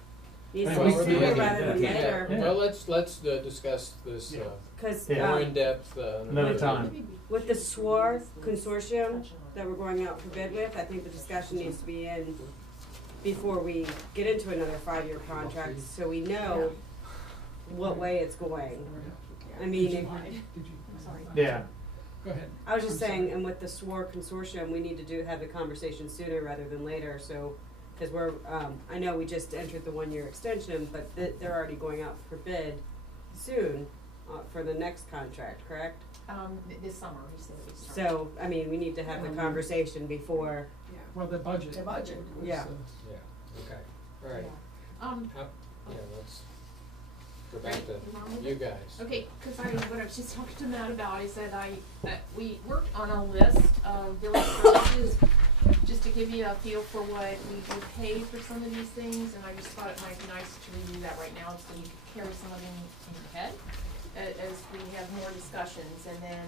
needs Yeah, to we be can sooner do rather than that. later. Yeah. Well, let's discuss this Yeah. Cause, Yeah. more in depth Another time. with the SWAR consortium that we're going out for bid with, I think the discussion needs to be in before we get into another 5-year contract, so we know what way it's going. I mean, Did if, you? Yeah. Go ahead. I was just saying, and with the SWAR consortium, we need to have the conversation sooner rather than later, so, cause we're, I know we just entered the 1-year extension, but they're already going out for bid soon, for the next contract, correct? This summer, he said we start. So, I mean, we need to have the conversation before, Well, the budget. The budget. was, Yeah. Yeah, okay, all right. Yeah, let's go back Ready? to You want me to? you guys. Okay, because what I was just talking to Matt about is that we worked on a list of village services, just to give you a feel for what we do pay for some of these things, and I just thought it might be nice to review that right now, so you could carry some of it in your head as we have more discussions, and then,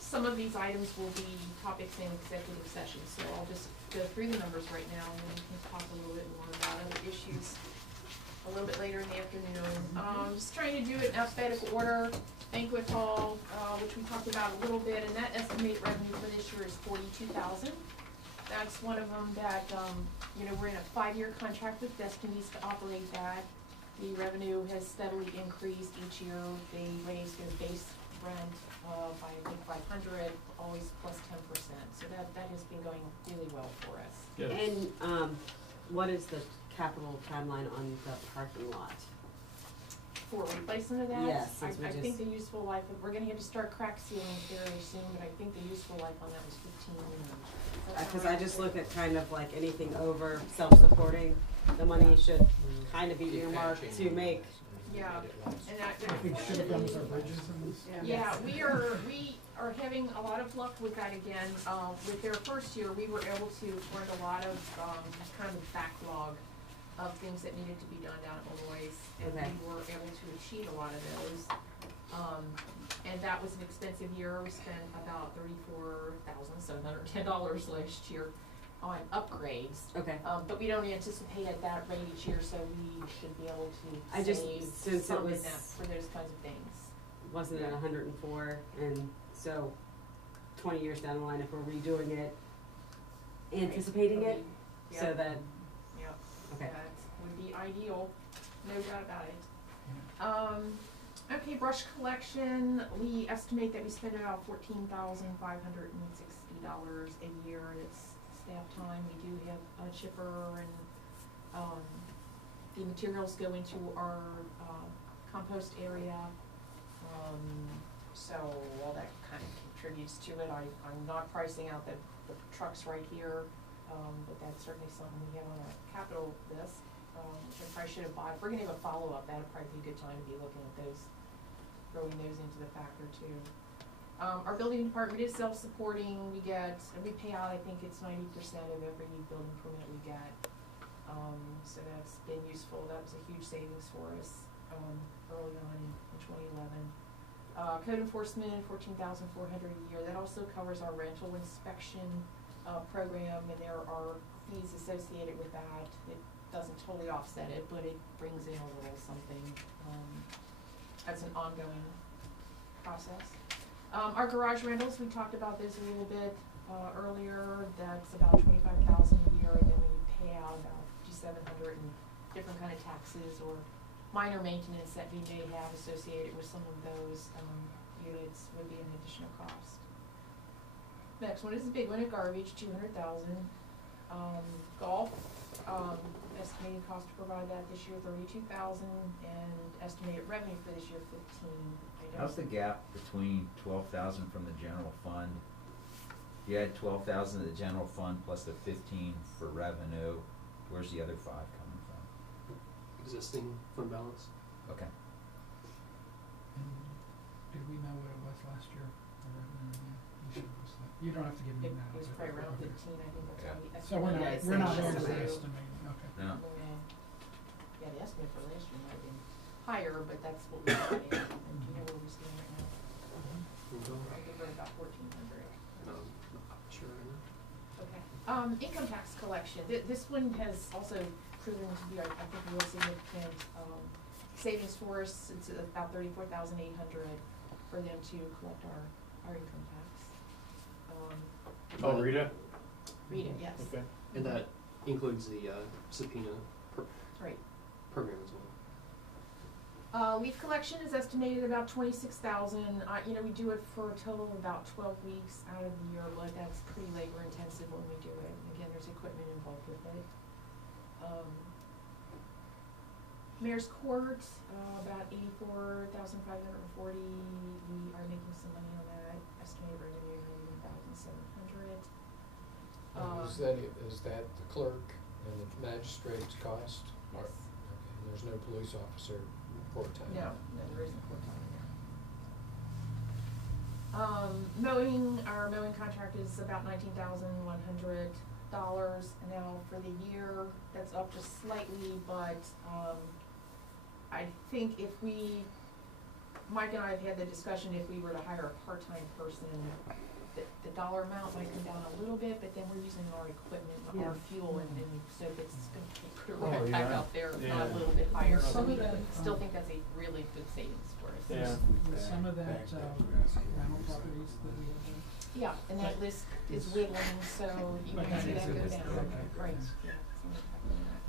some of these items will be topics in executive session, so I'll just go through the numbers right now, and then we can talk a little bit more about other issues a little bit later in the afternoon. Just trying to do it in alphabetical order. Banquet hall, which we talked about a little bit, and that estimated revenue for this year is $42,000. That's one of them that, we're in a 5-year contract with Destinies to operate that. The revenue has steadily increased each year. They raised their base rent by, I think, $500, always plus 10%. So that has been going really well for us. and, what is the capital timeline on the parking lot? For replacement of that? Yes, I since we think just- the useful life, we're gonna have to start crack sealing very soon, but I think the useful life on that was 15 years. Does that sound Cause I right? just look at kind of like anything over self-supporting, the money should kind of be Keep earmarked patching to it. make, Yeah, and I think should have done with our bridges and this. yeah, we are having a lot of luck with that again. With their first year, we were able to fund a lot of, kind of backlog of things that needed to be done down at Malloy's, and Okay. we were able to achieve a lot of those. And that was an expensive year. We spent about $34,710 last year on upgrades. okay. But we don't anticipate at that rate each year, so we should be able I to just- save since it some in was- that for those kinds of things. Wasn't it 104, and so 20 years down the line, if we're redoing it, anticipating it, so Yep. that, Yep, okay. that would be ideal, no doubt about it. Okay, brush collection, we estimate that we spend about $14,560 a year. It's staff time. We do have a chipper, and the materials go into our compost area. So all that kind of contributes to it. I'm not pricing out the trucks right here, but that's certainly something we have on our capital list. Which I probably should have bought. If we're gonna have a follow-up, that'd probably be a good time to be looking at those, throwing those into the factor too. Our building department is self-supporting. We pay out, I think it's 90% of every building permit we get. So that's been useful. That was a huge savings for us, early on in 2011. Code enforcement, $14,400 a year. That also covers our rental inspection, program, and there are fees associated with that. It doesn't totally offset it, but it brings in a little something. That's an ongoing process. Our garage rentals, we talked about this a little bit earlier. That's about $25,000 a year, and then we pay out about $5,700 in different kind of taxes or minor maintenance that we may have associated with some of those units would be an additional cost. Next one is a big one, garbage, $200,000. Golf, estimated cost to provide that this year $32,000, and estimated revenue for this year $15,000. How's the gap between 12,000 from the general fund? You had 12,000 in the general fund plus the 15 for revenue. Where's the other 5 coming from? Existing fund balance. Okay. Do we know last year. You should post that. You don't have to give me It that. was but- probably around okay. 15, I think that's Yeah. how we So we're not, estimated we're not it. overestimating, okay. No. Yeah, the estimate for last year might have been higher, but that's what we got in, and do you know where we stand right now? I think we're about 1,400. Sure. Okay. Income tax collection, this one has also proven to be, I think, a real significant, savings for us. It's about 34,800 for them to collect our income tax. Oh, Rita? Read it, yes. Okay. And that includes the subpoena Right. program as well. Leaf collection is estimated about 26,000. You know, we do it for a total of about 12 weeks out of the year, but that's pretty labor intensive when we do it. Again, there's equipment involved with it. Mayor's Court, about 84,540. We are making some money on that. Estimated revenue 91,700. Is that the clerk and the magistrate's cost? Yes. Okay, and there's no police officer report time? No, there isn't court time in there. Mowing, our mowing contract is about $19,100. Now for the year, that's up just slightly, but I think if Mike and I have had the discussion, if we were to hire a part-time person, the dollar amount might come down a little bit, but then we're using our equipment, our fuel, and so if it's gonna put it right back yeah. out there, if not Yeah. a little bit higher, so Some we of that, still think that's a really good savings for us. Yeah. With some of that, rental properties that we have done. Yeah, and that list is whittling, so you But might see that that go is- down, okay. right, yeah, some impact on that.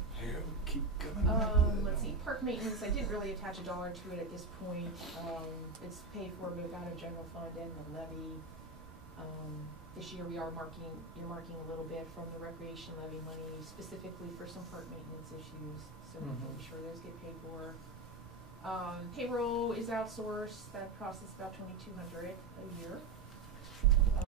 Keep coming. Let's see, park maintenance, I didn't really attach a dollar to it at this point. It's paid for both out of general fund and the levy. This year we are earmarking a little bit from the recreation levy money specifically for some park maintenance issues, so we'll make sure those get paid for. Payroll is outsourced, that costs us about $2,200 a year.